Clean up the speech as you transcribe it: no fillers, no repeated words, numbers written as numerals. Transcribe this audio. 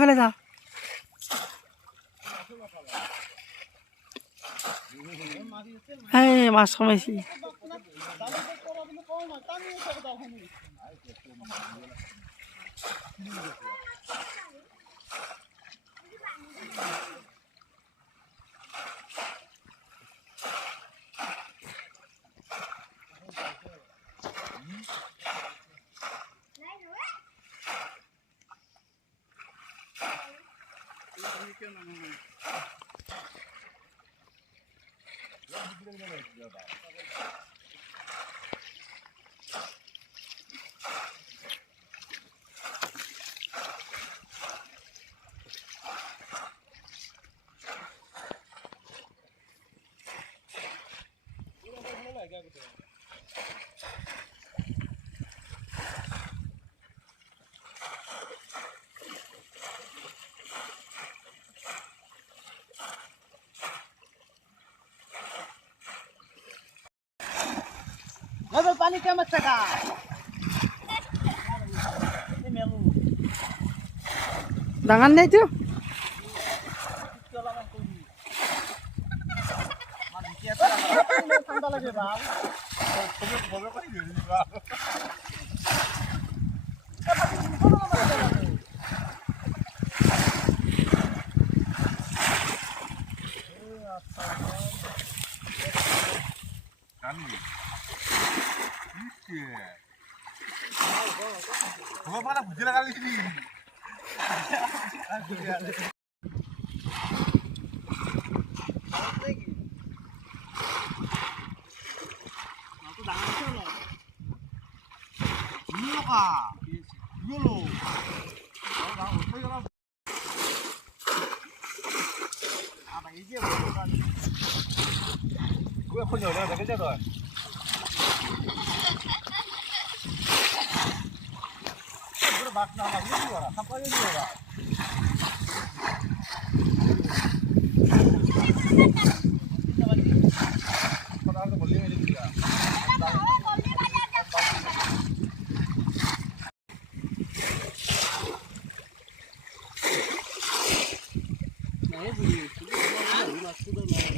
ফেলে যা হ্যাঁ মাছ কমাইছি पानी क्या मत सका ডাঙার নেই তো ঠান্ডা লাগে বাপ mana bujil kali ini. aku dangan sana Iya kak, iya loh. apa ini dia bukan Gue punya udah kerja tuh. Bak nama ini juga, sampai ini juga. Padahal tuh boleh ini juga. nah ini masuk